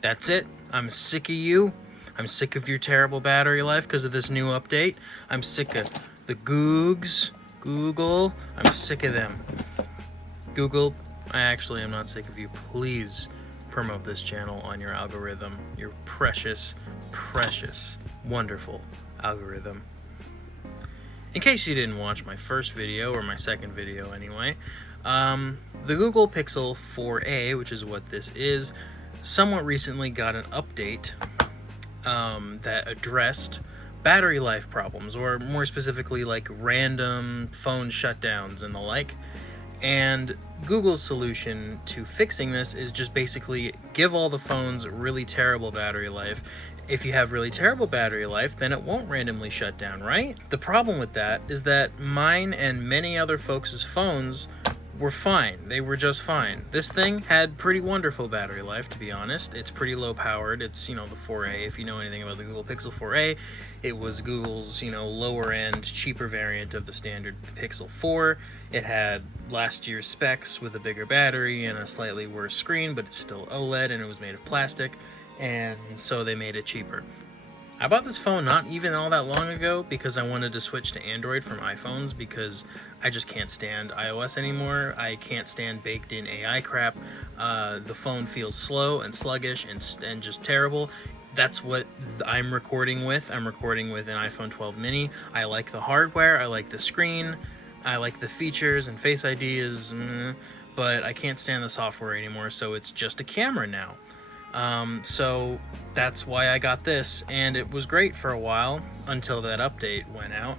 That's it. I'm sick of you. I'm sick of your terrible battery life because of this new update. I'm sick of the Google. I'm sick of them. Google, I actually am not sick of you. Please promote this channel on your algorithm. Your precious, wonderful algorithm. In case you didn't watch my first video, or my second video anyway, the Google Pixel 4a, which is what this is, somewhat recently got an update that addressed battery life problems, or more specifically like random phone shutdowns and the like. And Google's solution to fixing this is just basically give all the phones really terrible battery life. If you have really terrible battery life, then it won't randomly shut down, right? The problem with that is that mine and many other folks' phones were fine. They were just fine. This thing had pretty wonderful battery life, to be honest. It's pretty low powered. It's, you know, the 4A. If you know anything about the Google Pixel 4a, it was Google's, you know, lower end, cheaper variant of the standard Pixel 4. It had last year's specs with a bigger battery and a slightly worse screen, but it's still OLED and it was made of plastic, and so they made it cheaper. I bought this phone not even all that long ago because I wanted to switch to Android from iPhones because I just can't stand iOS anymore. I can't stand baked in AI crap. The phone feels slow and sluggish and just terrible. That's what I'm recording with. I'm recording with an iPhone 12 mini. I like the hardware, I like the screen, I like the features, and Face ID is but I can't stand the software anymore, so it's just a camera now. So that's why I got this, and it was great for a while until that update went out.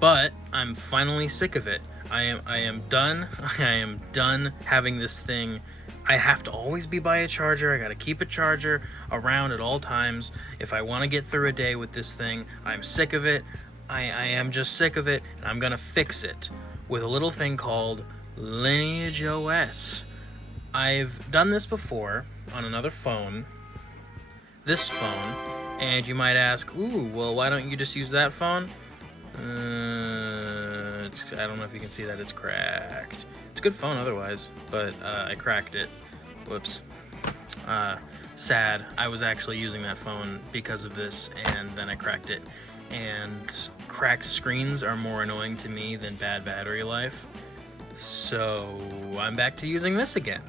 But I'm finally sick of it. I am done. I am done having this thing. I have to always be by a charger. I gotta keep a charger around at all times if I want to get through a day with this thing. I'm sick of it. I am just sick of it, and I'm gonna fix it with a little thing called LineageOS. I've done this before on another phone, this phone, and you might ask, ooh, well, why don't you just use that phone? I don't know if you can see that, it's cracked. It's a good phone otherwise, but I cracked it. Whoops. Sad. I was actually using that phone because of this, and then I cracked it. And cracked screens are more annoying to me than bad battery life. So I'm back to using this again.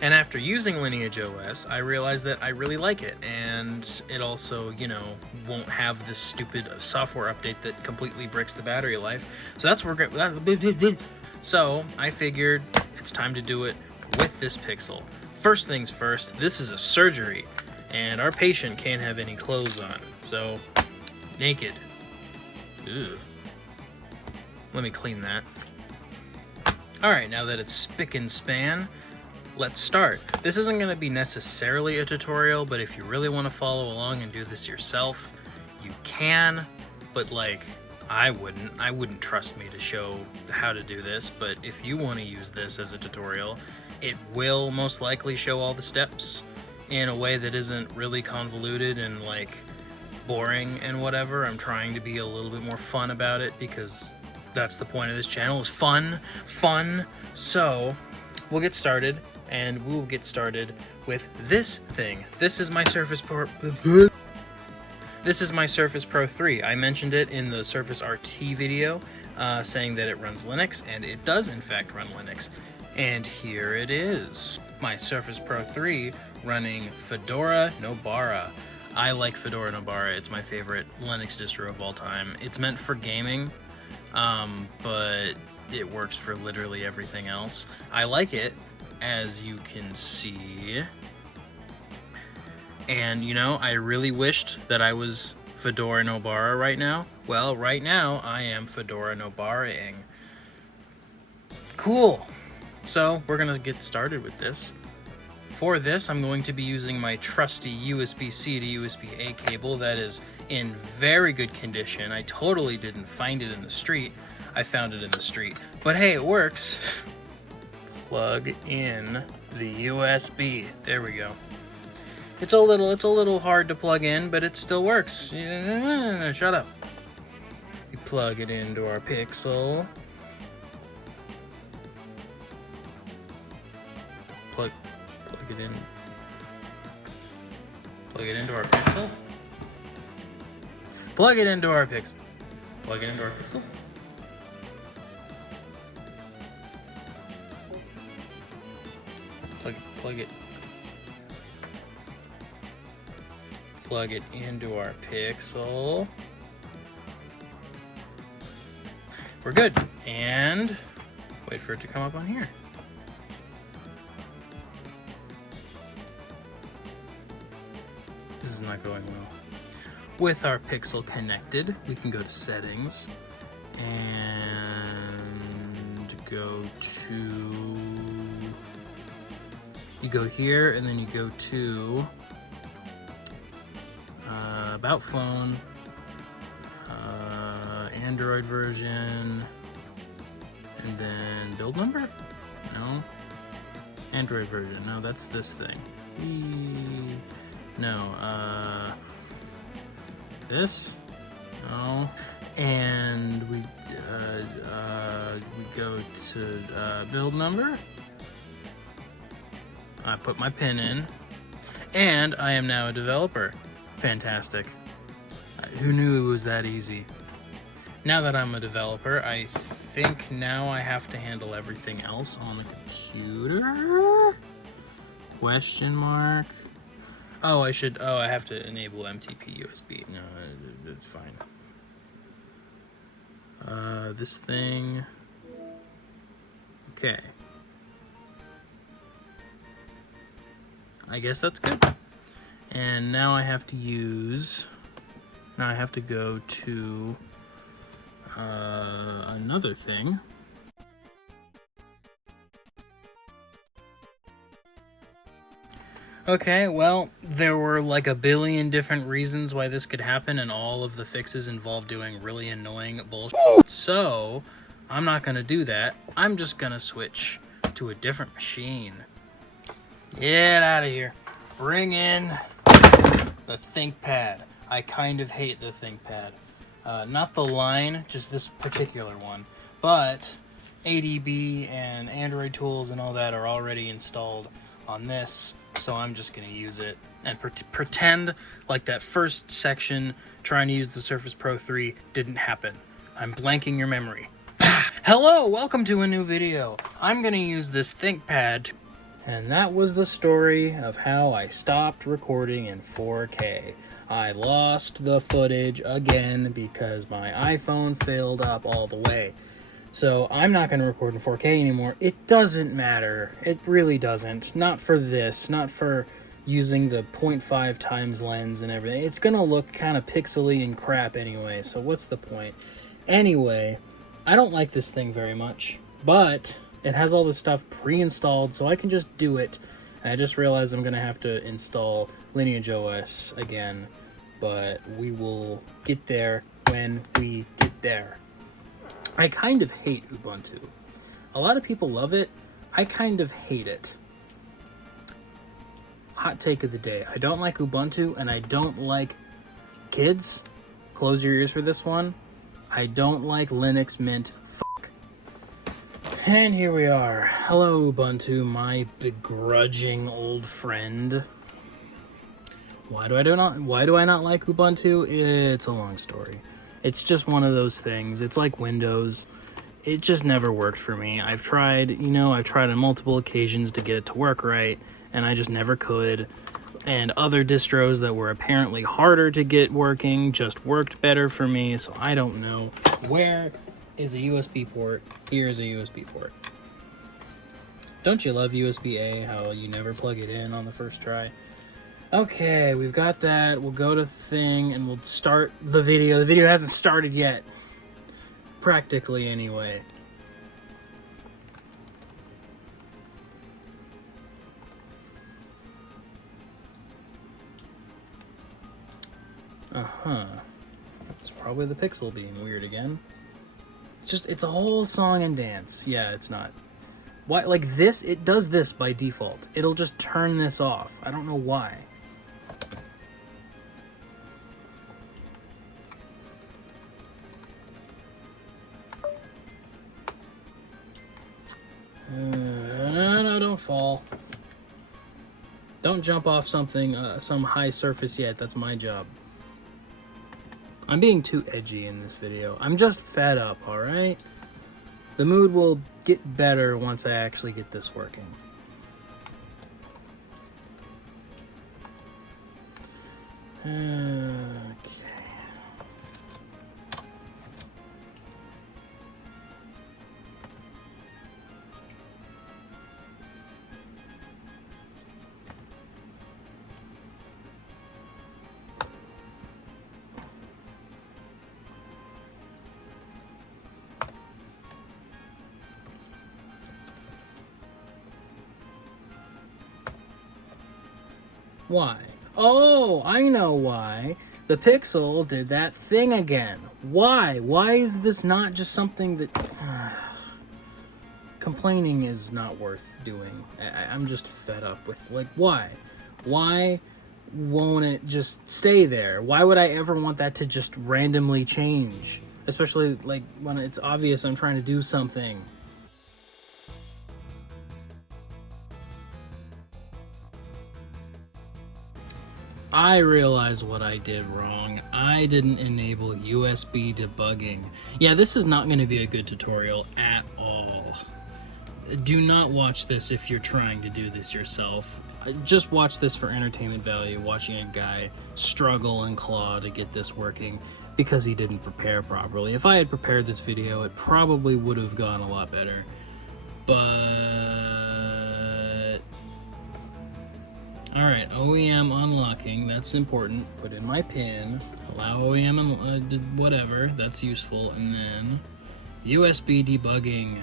And after using LineageOS, I realized that I really like it, and it also, you know, won't have this stupid software update that completely bricks the battery life. So that's where so I figured it's time to do it with this Pixel. First things first, this is a surgery, and our patient can't have any clothes on, so naked. Ew. Let me clean that. All right, now that it's spick and span, let's start. This isn't going to be necessarily a tutorial, but if you really want to follow along and do this yourself, you can, but like, I wouldn't trust me to show how to do this, but if you want to use this as a tutorial, it will most likely show all the steps in a way that isn't really convoluted and like boring and whatever. I'm trying to be a little bit more fun about it because that's the point of this channel, is fun. So we'll get started. And we'll get started with this thing. This is my Surface Pro. This is my Surface Pro 3. I mentioned it in the Surface RT video, saying that it runs Linux, and it does in fact run Linux. And here it is, my Surface Pro 3 running Fedora Nobara. I like Fedora Nobara. It's my favorite Linux distro of all time. It's meant for gaming, but it works for literally everything else. I like it, as you can see, and you know, I really wished that I was Fedora Nobara right now. Well, right now I am Fedora Nobara-ing. Cool. So we're gonna get started with this. For this, I'm going to be using my trusty USB-C to USB-A cable that is in very good condition. I totally didn't find it in the street. I found it in the street, but hey, it works. Plug in the USB. There we go. It's a little hard to plug in, but it still works. Shut up. We plug it into our Pixel. Plug it in. Plug it into our pixel. Plug it into our pixel. Plug it into our pixel. Plug it. Plug it into our pixel. We're good. And wait for it to come up on here. This is not going well. With our pixel connected, we can go to settings and go to, you go here and then you go to about phone, Android version, and then build number? No. Android version. No, that's this thing. No. This? No. And we go to build number. I put my PIN in, and I am now a developer. Fantastic. Who knew it was that easy? Now that I'm a developer, I think now I have to handle everything else on the computer? Question mark. Oh, I have to enable MTP USB. No, it's fine. This thing. Okay. I guess that's good. And now I have to go to another thing. Okay, well, there were like a billion different reasons why this could happen, and all of the fixes involve doing really annoying bullshit. So, I'm not gonna do that. I'm just gonna switch to a different machine. Get out of here. Bring in the ThinkPad. I kind of hate the ThinkPad. Not the Line, just this particular one. But ADB and Android tools and all that are already installed on this, so I'm just going to use it and pretend like that first section trying to use the Surface Pro 3 didn't happen. I'm blanking your memory. Hello, welcome to a new video. I'm going to use this ThinkPad. And that was the story of how I stopped recording in 4K. I lost the footage again because my iPhone failed up all the way. So I'm not going to record in 4K anymore. It doesn't matter. It really doesn't. Not for this. Not for using the 0.5 times lens and everything. It's going to look kind of pixely and crap anyway, so what's the point? Anyway, I don't like this thing very much, but it has all this stuff pre-installed, so I can just do it. And I just realized I'm going to have to install LineageOS again, but we will get there when we get there. I kind of hate Ubuntu. A lot of people love it. I kind of hate it. Hot take of the day. I don't like Ubuntu, and I don't like kids. Close your ears for this one. I don't like Linux Mint. And here we are. Hello, Ubuntu, my begrudging old friend. Why do I not like Ubuntu? It's a long story. It's just one of those things. It's like Windows. It just never worked for me. I've tried on multiple occasions to get it to work right, and I just never could. And other distros that were apparently harder to get working just worked better for me, so I don't know. Where is a USB port? Here's a USB port. Don't you love USB-A, how you never plug it in on the first try? Okay, we've got that. We'll go to thing and we'll start the video. The video hasn't started yet. Practically, anyway. It's probably the pixel being weird again. It's a whole song and dance. Yeah, it's not. Why, like this, it does this by default. It'll just turn this off. I don't know why. No, don't fall. Don't jump off something, some high surface yet. That's my job. I'm being too edgy in this video. I'm just fed up, alright? The mood will get better once I actually get this working. Okay. Why? Oh, I know why. The Pixel did that thing again. Why? Why is this not just something that... complaining is not worth doing. I'm just fed up with, like, why? Why won't it just stay there? Why would I ever want that to just randomly change? Especially, like, when it's obvious I'm trying to do something. I realize what I did wrong. I didn't enable USB debugging. Yeah, this is not going to be a good tutorial at all. Do not watch this if you're trying to do this yourself. Just watch this for entertainment value, watching a guy struggle and claw to get this working because he didn't prepare properly. If I had prepared this video, it probably would have gone a lot better. But... Alright, OEM unlocking, that's important. Put in my PIN, allow OEM and whatever, that's useful. And then USB debugging.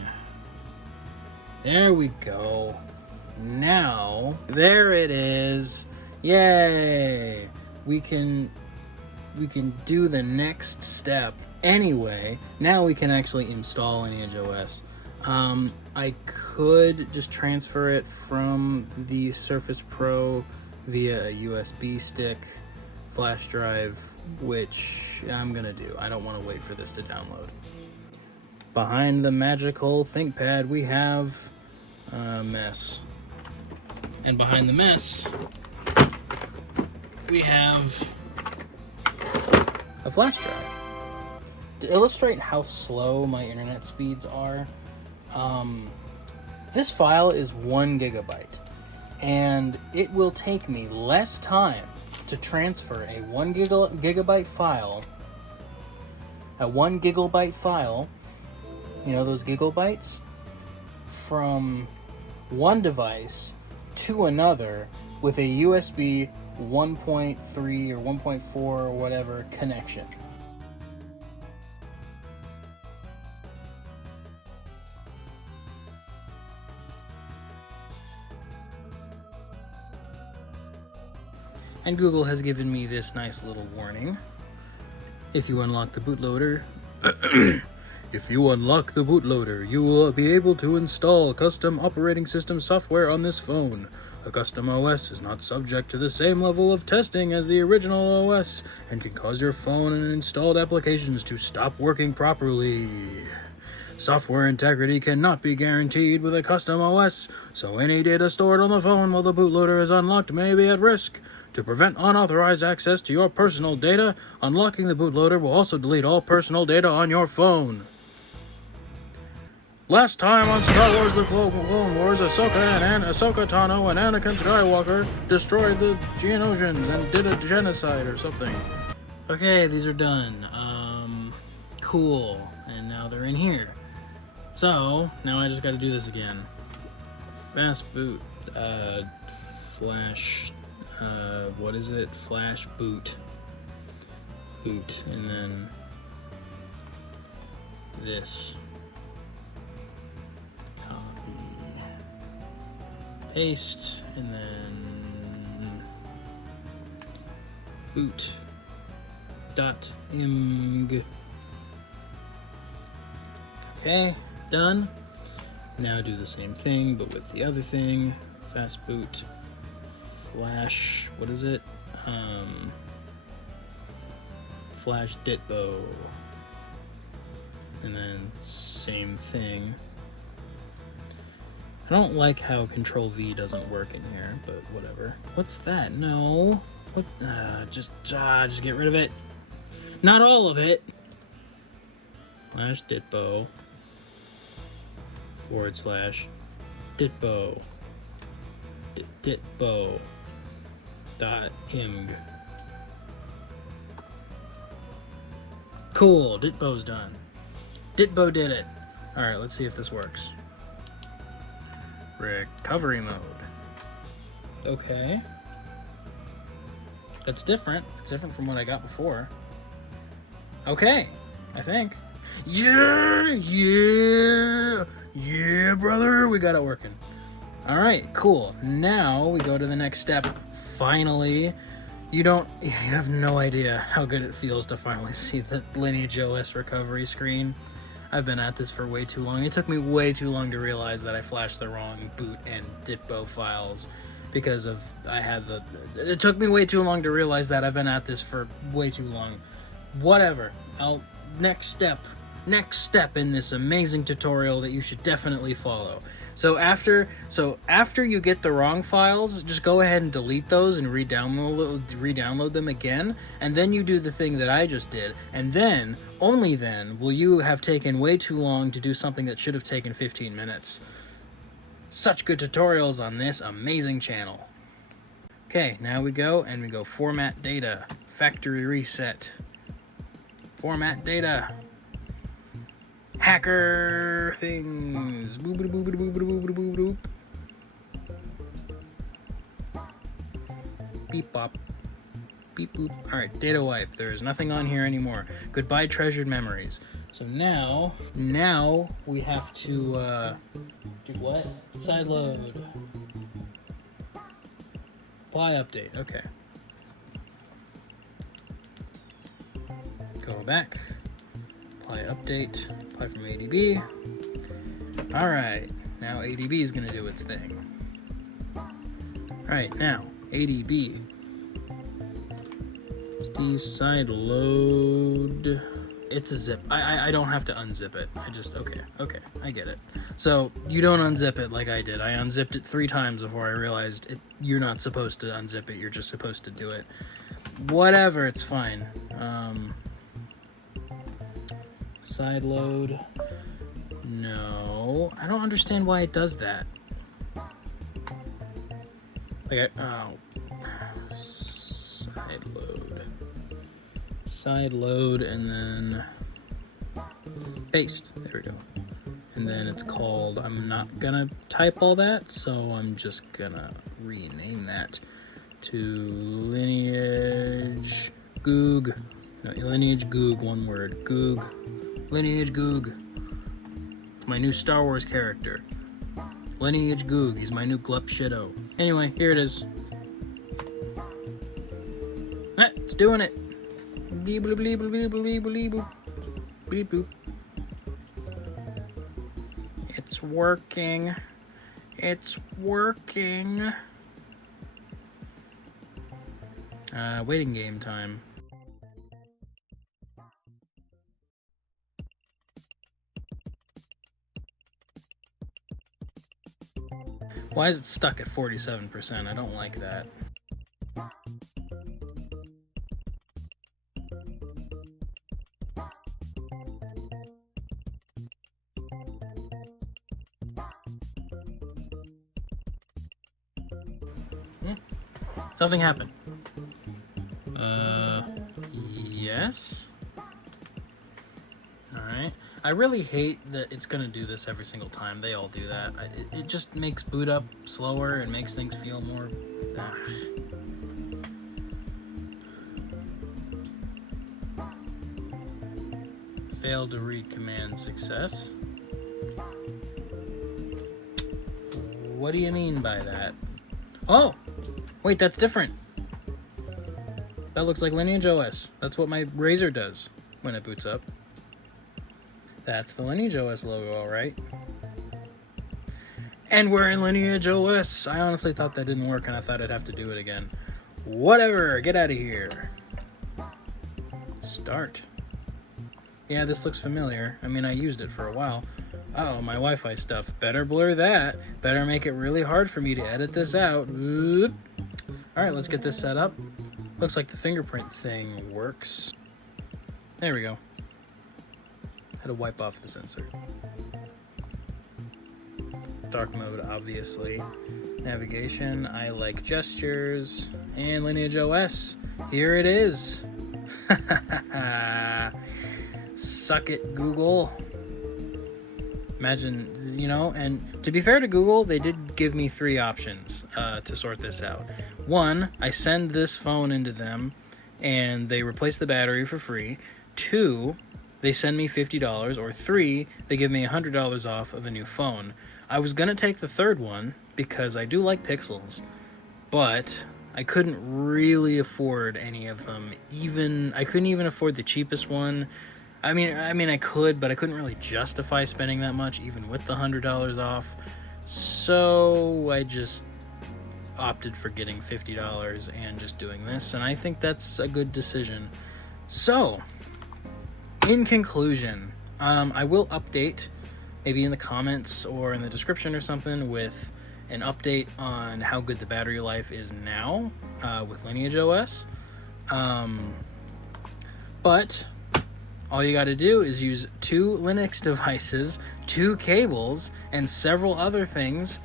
There we go. Now, there it is. Yay! We can do the next step. Anyway, now we can actually install LineageOS. I could just transfer it from the Surface Pro via a USB stick, flash drive, which I'm gonna do. I don't want to wait for this to download. Behind the magical ThinkPad, we have a mess. And behind the mess, we have a flash drive. To illustrate how slow my internet speeds are, this file is 1 gigabyte, and it will take me less time to transfer a 1 gigabyte file, you know those gigabytes, from one device to another with a USB 1.3 or 1.4 or whatever connection. And Google has given me this nice little warning. If you unlock the bootloader, you will be able to install custom operating system software on this phone. A custom OS is not subject to the same level of testing as the original OS and can cause your phone and installed applications to stop working properly. Software integrity cannot be guaranteed with a custom OS, so any data stored on the phone while the bootloader is unlocked may be at risk. To prevent unauthorized access to your personal data, unlocking the bootloader will also delete all personal data on your phone. Last time on Star Wars The Clone Wars, Ahsoka Tano and Anakin Skywalker destroyed the Geonosians and did a genocide or something. Okay, these are done. Cool. And now they're in here. So, now I just gotta do this again. Fast boot, flash, what is it? Flash boot. Boot, and then this. Copy. Paste, and then boot. .img. Okay, done. Now do the same thing, but with the other thing. Fast boot. Flash, what is it? Flash Ditbo. And then same thing. I don't like how Control V doesn't work in here, but whatever. What's that? No. What? Just get rid of it. Not all of it. /ditbo /ditbo ditbo .img. Cool, Ditbo's done. Ditbo did it. All right, let's see if this works. Recovery mode. Okay. That's different. It's different from what I got before. Okay, I think. Yeah, brother, we got it working. All right, cool. Now we go to the next step. Finally, you have no idea how good it feels to finally see the LineageOS recovery screen. I've been at this for way too long. It took me way too long to realize that I flashed the wrong boot and Ditbo files because of it took me way too long to realize that. I've been at this for way too long. Whatever. Next step in this amazing tutorial that you should definitely follow. So after you get the wrong files, just go ahead and delete those and re-download them again, and then you do the thing that I just did, and then, only then, will you have taken way too long to do something that should have taken 15 minutes. Such good tutorials on this amazing channel. Okay, now we go format data, factory reset, format data. Hacker things. Boop, boop, boop, boop, boop, boop, boop, boop. Beep bop. Beep boop. Alright, data wipe. There's nothing on here anymore. Goodbye, treasured memories. So now we have to do what? Sideload. Apply update. Okay. Go back. Apply update, apply from ADB. All right, now ADB is gonna do its thing. All right, now ADB. Side load. It's a zip. I don't have to unzip it. Okay, I get it. So you don't unzip it like I did. I unzipped it 3 times before I realized you're not supposed to unzip it. You're just supposed to do it. Whatever, it's fine. Side load. No, I don't understand why it does that. Side load, and then paste. There we go. And then it's called, I'm not gonna type all that, so I'm just gonna rename that to Lineage Goog. No, Lineage Goog, one word. Goog. Lineage Goog. It's my new Star Wars character. Lineage Goog. He's my new Glup Shitto. Anyway, here it is. It's doing it. Bleep bloop bleep bloop bleep bleep boop. Bleep boop. It's working. It's working. Waiting game time. Why is it stuck at 47%? I don't like that. Something happened. Yes? Alright. I really hate that it's gonna do this every single time. They all do that. It just makes boot up slower and makes things feel more... Failed to read command success. What do you mean by that? Oh! Wait, that's different. That looks like LineageOS. That's what my Razer does when it boots up. That's the LineageOS logo, all right. And we're in LineageOS. I honestly thought that didn't work, and I thought I'd have to do it again. Whatever, get out of here. Start. Yeah, this looks familiar. I mean, I used it for a while. Uh-oh, my Wi-Fi stuff. Better blur that. Better make it really hard for me to edit this out. Oop. All right, let's get this set up. Looks like the fingerprint thing works. There we go. Had to wipe off the sensor. Dark mode, obviously. Navigation, I like gestures. And LineageOS, here it is. Suck it, Google. Imagine, you know, and to be fair to Google, they did give me 3 options to sort this out. 1, I send this phone into them and they replace the battery for free. 2, they send me $50, or 3, they give me $100 off of a new phone. I was gonna take the third one because I do like Pixels, but I couldn't really afford any of them. I couldn't even afford the cheapest one. I mean, I could, but I couldn't really justify spending that much, even with the $100 off. So I just opted for getting $50 and just doing this, and I think that's a good decision. So, in conclusion, I will update, maybe in the comments or in the description or something, with an update on how good the battery life is now with LineageOS. But all you got to do is use 2 Linux devices, 2 cables, and several other things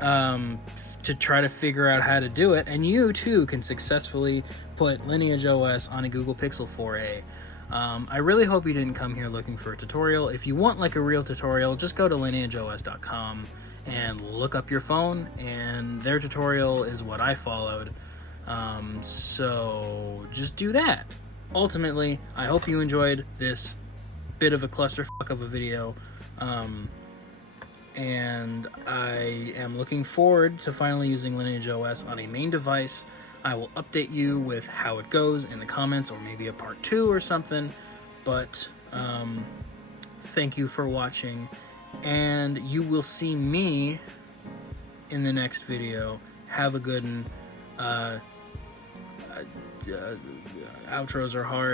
to try to figure out how to do it, and you too can successfully put LineageOS on a Google Pixel 4a. I really hope you didn't come here looking for a tutorial. If you want like a real tutorial, just go to lineageos.com and look up your phone, and their tutorial is what I followed. So just do that. Ultimately, I hope you enjoyed this bit of a clusterfuck of a video, and I am looking forward to finally using LineageOS on a main device. I will update you with how it goes in the comments, or maybe a part 2 or something, but thank you for watching, and you will see me in the next video. Have a good one. Outros are hard.